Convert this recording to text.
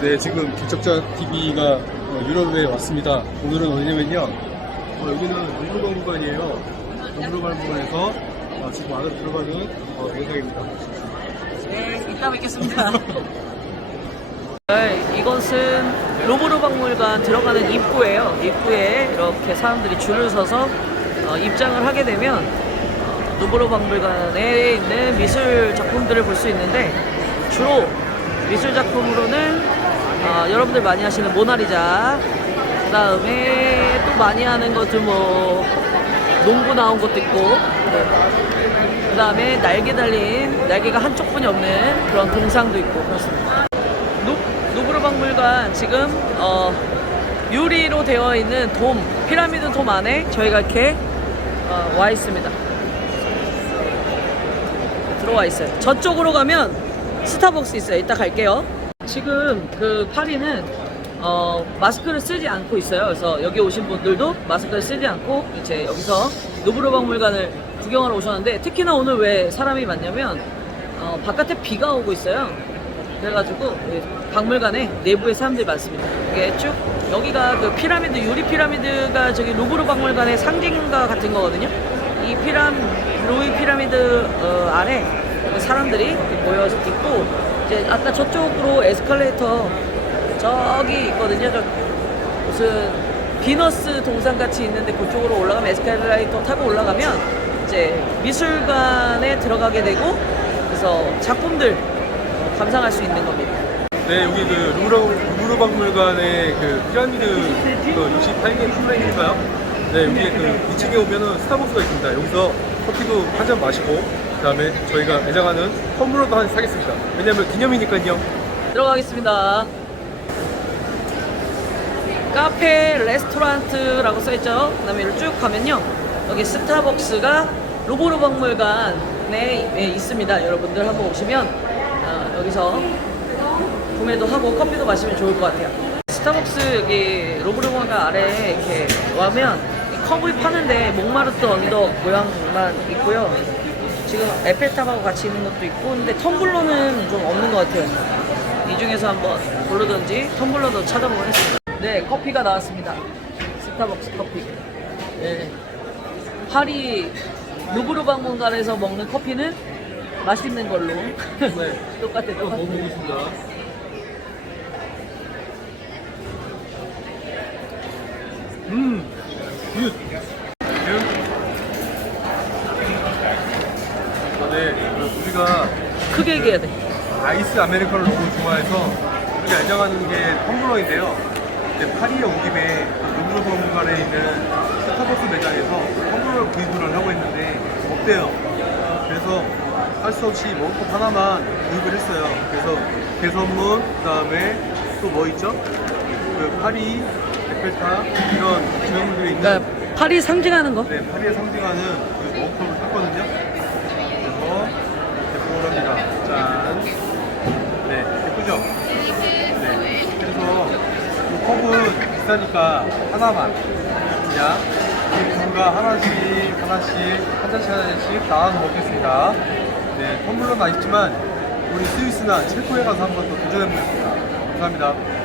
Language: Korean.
네, 지금 개척자 TV가 유럽에 왔습니다. 오늘은 어디냐면요. 어, 여기는 동물박물관이에요. 동물박물관에서 어, 지금 안으로 들어가는 어, 영상입니다. 네, 이따 뵙겠습니다. 네, 이것은 로브르 박물관 들어가는 입구예요. 입구에 이렇게 사람들이 줄을 서서 어, 입장을 하게 되면 어, 로브르 박물관에 있는 미술 작품들을 볼 수 있는데 주로 미술 작품으로는 어, 여러분들 많이 하시는 모나리자 그 다음에 또 많이 하는 것들 뭐 농구 나온 것도 있고 그 다음에 날개 달린 날개가 한쪽뿐이 없는 그런 동상도 있고 그렇습니다. 노, 노브르 박물관 지금 어, 유리로 되어 있는 돔 피라미드 돔 안에 저희가 이렇게 어, 와 있습니다. 들어와 있어요. 저쪽으로 가면 스타벅스 있어요. 이따 갈게요. 지금 그 파리는 어, 마스크를 쓰지 않고 있어요. 그래서 여기 오신 분들도 마스크를 쓰지 않고 이제 여기서 노브르 박물관을 구경하러 오셨는데 특히나 오늘 왜 사람이 많냐면 어, 바깥에 비가 오고 있어요. 그래가지고 이 박물관에 내부에 사람들이 많습니다. 이게 쭉 여기가 그 피라미드 유리 피라미드가 저기 루브르 박물관의 상징과 같은 거거든요. 이 피람 루이 피라미드 어, 아래 사람들이 모여 있고 이제 아까 저쪽으로 에스컬레이터 저기 있거든요. 저 무슨 비너스 동상 같이 있는데 그쪽으로 올라가면 에스컬레이터 타고 올라가면 이제 미술관에 들어가게 되고 그래서 작품들 어, 감상할 수 있는 겁니다. 네, 여기 그 루브르, 루브르 박물관의 그 피라미드 그 68개 플레이인가요? 네, 여기 그 2층에 오면은 스타벅스가 있습니다. 여기서 커피도 한 잔 마시고, 그 다음에 저희가 텀블러도 한잔 사겠습니다. 왜냐면 기념이니까요. 들어가겠습니다. 카페 레스토랑트라고 써있죠. 그 다음에 이를 쭉 가면요. 여기 스타벅스가 로보르 박물관에 예, 있습니다. 여러분들 한번 오시면 어, 여기서 구매도 하고 커피도 마시면 좋을 것 같아요. 스타벅스 여기 로브르 박물관 아래 이렇게 와면 이 컵을 파는데 몽마르트 언덕 모양만 있고요. 지금 에펠탑하고 같이 있는 것도 있고 근데 텀블러는 좀 없는 것 같아요. 이 중에서 한번 고르든지 텀블러도 찾아보겠습니다. 네, 커피가 나왔습니다. 스타벅스 커피. 네. 파리 루브르 박물관에서 먹는 커피는 맛있는 걸로. 네. 똑같아, 똑같아. 먹어보겠습니다. 음, 굿. 아, 네, 그 우리가 크게 얘기해야 돼. 아이스 아메리카노 너무 좋아해서 우리가 애정하는 게 텀블러인데요. 이제 파리에 온 김에 루브르 박물관에 있는 스타벅스 매장에서 텀블러 구입을 하고 있는데 없대요. 그래서 할 수 없이 먹을 것 하나만 구입을 했어요. 그래서 개선문, 그 다음에 또 뭐 있죠? 그 파리, 에펠탑 이런 지명물들이 있는 그러니까 파리 상징하는 거. 네, 파리에 상징하는 그 머그컵을 샀거든요. 합니다. 짠. 네, 예쁘죠? 네. 그래서 이 컵은 비싸니까 하나만 그냥 누군가 하나씩 하나씩 한 잔씩 한 잔씩 나눠서 먹겠습니다. 네, 텀블러는 아쉽지만 우리 스위스나 체코에 가서 한번 더 도전해보겠습니다. 감사합니다.